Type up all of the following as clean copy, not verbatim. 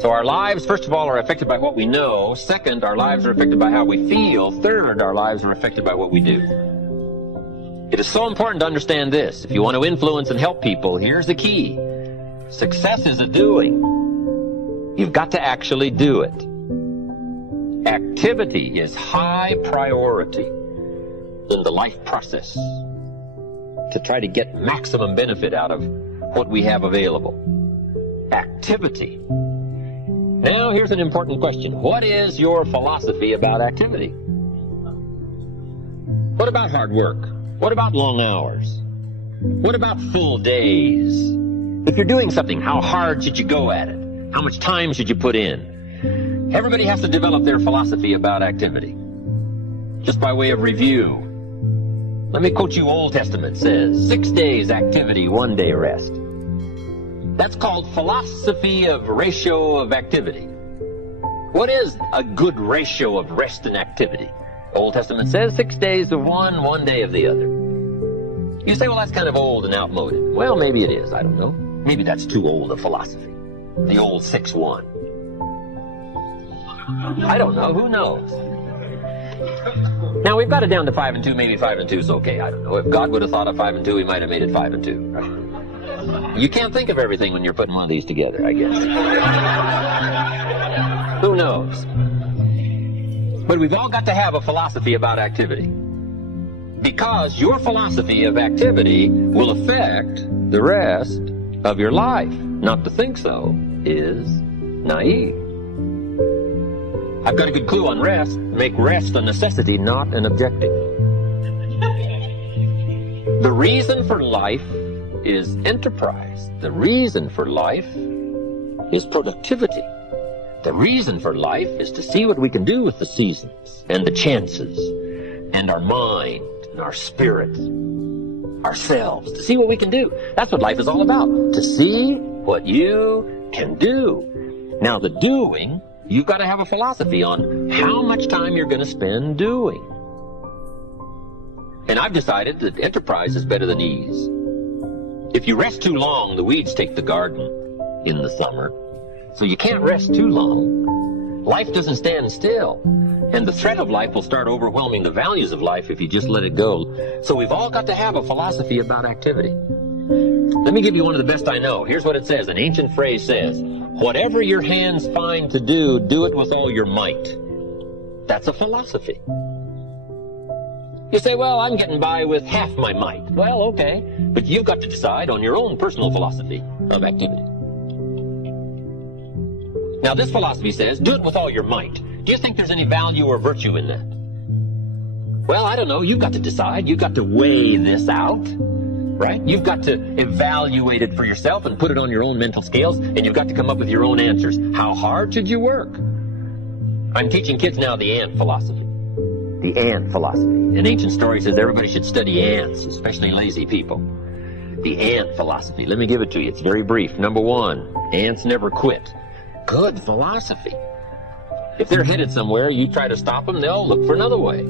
So our lives, first of all, are affected by what we know. Second, our lives are affected by how we feel. Third, our lives are affected by what we do. It is so important to understand this. If you want to influence and help people, here's the key. Success is a doing. You've got to actually do it. Activity is high priority in the life process to try to get maximum benefit out of what we have available. Activity. Now, here's an important question. What is your philosophy about activity? What about hard work? What about long hours? What about full days? If you're doing something, how hard should you go at it? How much time should you put in? Everybody has to develop their philosophy about activity. Just by way of review, let me quote you. Old Testament says, 6 days activity, 1 day rest. That's called philosophy of ratio of activity. What is a good ratio of rest and activity? Old Testament says 6 days of one, 1 day of the other. You say, well, that's kind of old and outmoded. Well, maybe it is. I don't know. Maybe that's too old a philosophy. The old 6-1. I don't know. Who knows? Now, we've got it down to 5 and 2. Maybe 5 and 2 is okay. I don't know. If God would have thought of 5 and 2, he might have made it 5 and 2. You can't think of everything when you're putting one of these together, I guess. Who knows? But we've all got to have a philosophy about activity. Because your philosophy of activity will affect the rest of your life. Not to think so is naive. I've got a good clue on rest. Make rest a necessity, not an objective. The reason for life is enterprise. The reason for life is productivity. The reason for life is to see what we can do with the seasons and the chances and our mind and our spirit, ourselves, to see what we can do. That's what life is all about, to see what you can do. Now, the doing, you've got to have a philosophy on how much time you're going to spend doing. And I've decided that enterprise is better than ease. If you rest too long, the weeds take the garden in the summer. So you can't rest too long. Life doesn't stand still. And the threat of life will start overwhelming the values of life if you just let it go. So we've all got to have a philosophy about activity. Let me give you one of the best I know. Here's what it says. An ancient phrase says, whatever your hands find to do, do it with all your might. That's a philosophy. You say, well, I'm getting by with half my might. Well, okay. But you've got to decide on your own personal philosophy of activity. Now, this philosophy says, do it with all your might. Do you think there's any value or virtue in that? Well, I don't know. You've got to decide. You've got to weigh this out, right? You've got to evaluate it for yourself and put it on your own mental scales, and you've got to come up with your own answers. How hard should you work? I'm teaching kids now the ant philosophy. The ant philosophy. An ancient story says everybody should study ants, especially lazy people. The ant philosophy. Let me give it to you. It's very brief. Number 1, ants never quit. Good philosophy. If they're headed somewhere, you try to stop them, they'll look for another way.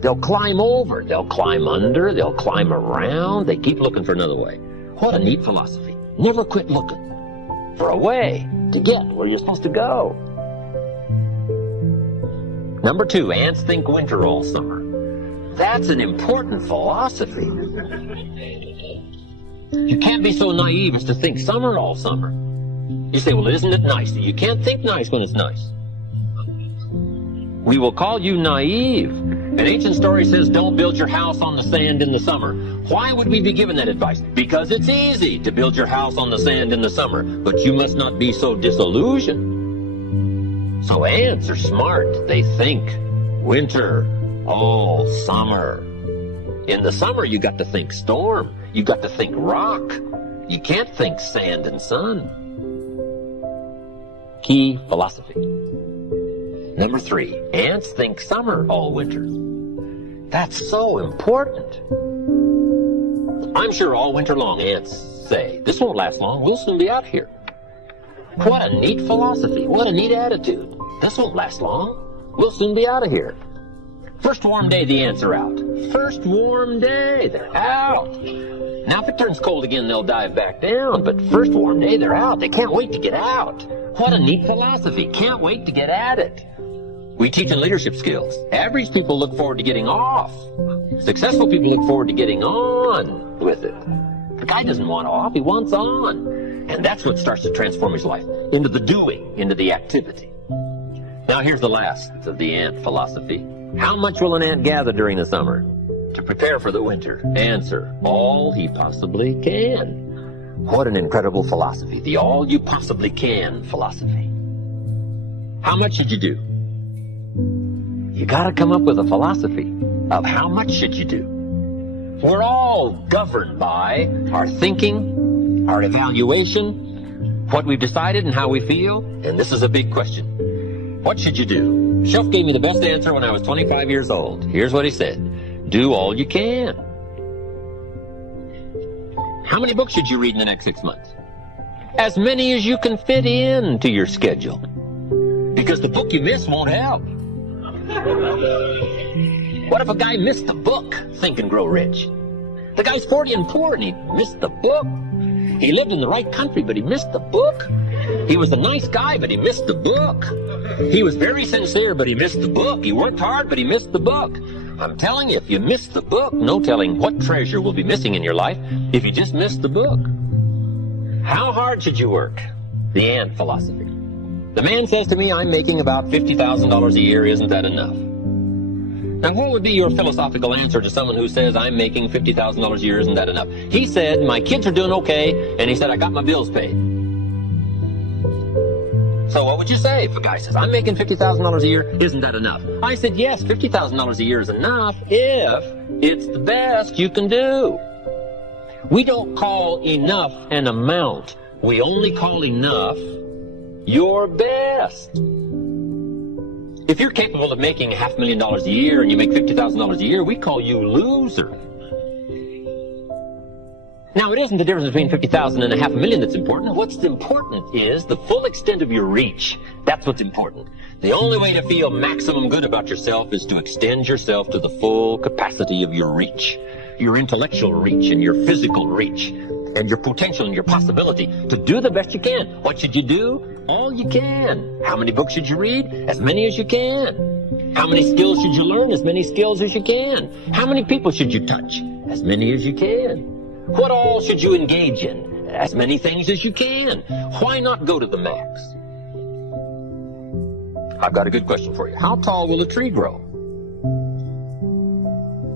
They'll climb over, they'll climb under, they'll climb around, they keep looking for another way. What a neat philosophy. Never quit looking for a way to get where you're supposed to go. Number 2, ants think winter all summer. That's an important philosophy. You can't be so naive as to think summer all summer. You say, well, isn't it nice? You can't think nice when it's nice. We will call you naive. An ancient story says, don't build your house on the sand in the summer. Why would we be given that advice? Because it's easy to build your house on the sand in the summer, but you must not be so disillusioned. So ants are smart. They think winter all summer. In the summer, you got to think storm. You got to think rock. You can't think sand and sun. Key philosophy. Number 3, ants think summer all winter. That's so important. I'm sure all winter long ants say, this won't last long, we'll soon be out here. What a neat philosophy, what a neat attitude. This won't last long, we'll soon be out of here. First warm day, the ants are out. First warm day, they're out. Now, if it turns cold again, they'll dive back down. But first warm day, they're out. They can't wait to get out. What a neat philosophy. Can't wait to get at it. We teach in leadership skills. Average people look forward to getting off. Successful people look forward to getting on with it. The guy doesn't want off. He wants on. And that's what starts to transform his life into the doing, into the activity. Now, here's the last of the ant philosophy. How much will an ant gather during the summer to prepare for the winter? Answer, all he possibly can. What an incredible philosophy, the all you possibly can philosophy. How much should you do? You got to come up with a philosophy of how much should you do. We're all governed by our thinking, our evaluation, what we've decided and how we feel, and this is a big question. What should you do? Shelf gave me the best answer when I was 25 years old. Here's what he said. Do all you can. How many books should you read in the next 6 months? As many as you can fit in to your schedule. Because the book you miss won't help. What if a guy missed the book, Think and Grow Rich? The guy's 40 and poor and he missed the book. He lived in the right country, but he missed the book. He was a nice guy, but he missed the book. He was very sincere, but he missed the book. He worked hard, but he missed the book. I'm telling you, if you miss the book, no telling what treasure will be missing in your life if you just miss the book. How hard should you work? The ant philosophy. The man says to me, I'm making about $50,000 a year. Isn't that enough? Now, what would be your philosophical answer to someone who says, I'm making $50,000 a year. Isn't that enough? He said, my kids are doing okay. And he said, I got my bills paid. So what would you say if a guy says, I'm making $50,000 a year, isn't that enough? I said, yes, $50,000 a year is enough if it's the best you can do. We don't call enough an amount. We only call enough your best. If you're capable of making $500,000 a year and you make $50,000 a year, we call you loser. Now, it isn't the difference between 50,000 and $500,000 that's important. What's important is the full extent of your reach. That's what's important. The only way to feel maximum good about yourself is to extend yourself to the full capacity of your reach. Your intellectual reach and your physical reach and your potential and your possibility to do the best you can. What should you do? All you can. How many books should you read? As many as you can. How many skills should you learn? As many skills as you can. How many people should you touch? As many as you can. What all should you engage in? As many things as you can. Why not go to the max? I've got a good question for you. How tall will a tree grow?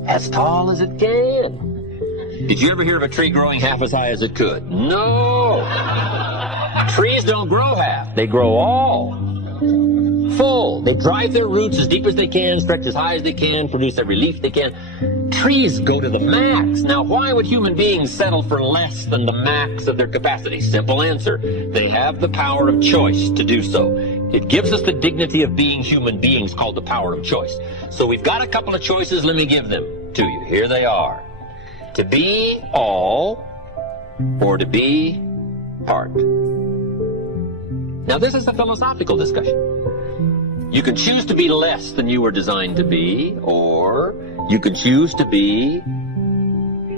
As tall as it can. Did you ever hear of a tree growing half as high as it could? No! Trees don't grow half. They grow all. Full. They drive their roots as deep as they can, stretch as high as they can, produce every leaf they can. Trees go to the max. Now, why would human beings settle for less than the max of their capacity? Simple answer. They have the power of choice to do so. It gives us the dignity of being human beings called the power of choice. So we've got a couple of choices. Let me give them to you. Here they are. To be all or to be part. Now, this is a philosophical discussion. You can choose to be less than you were designed to be, or you can choose to be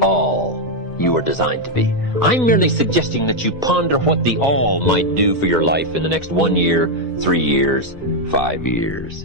all you were designed to be. I'm merely suggesting that you ponder what the all might do for your life in the next 1 year, 3 years, 5 years.